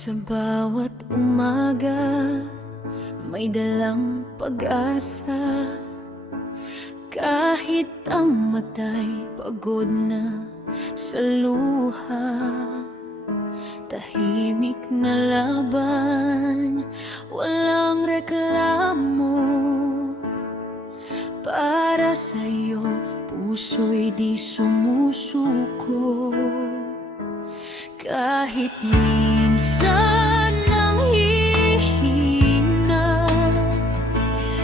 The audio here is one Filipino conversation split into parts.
Sa bawat umaga, may dalang pag-asa. Kahit ang mata'y pagod na sa luha, tahimik na laban, walang reklamo. Para sa'yo, puso'y di sumusuko. Kahit minsan ang hihina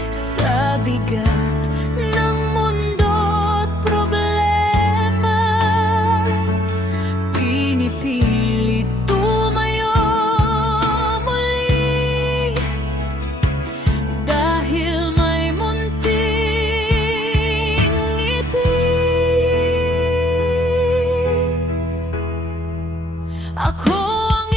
sa bigat ng mundo't problema, pinipilit tumayo muli dahil may munting ngiti. Ako ang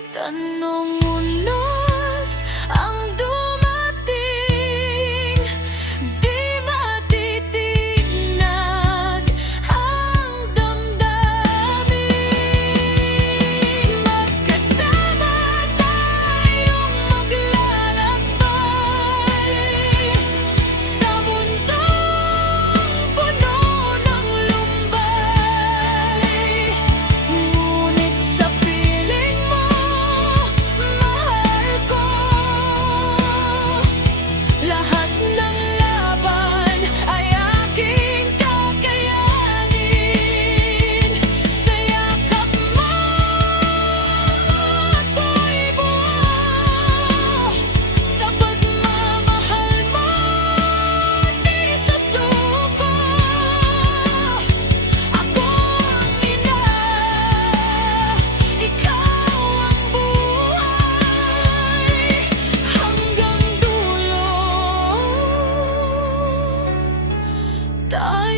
kahit anong unos ang dumating, di matitinag ang damdamin. Magkasama tayong maglalakbay sa mundong puno ng lumbay. Ngunit sa piling mo, mahal ko, lahat ng laban ay aking kakayanin. Sa yakap mo, ako'y buo. Sa pagmamahal mo, di susuko. Ako ang ina, ikaw ang buhay, hanggang dulo tayo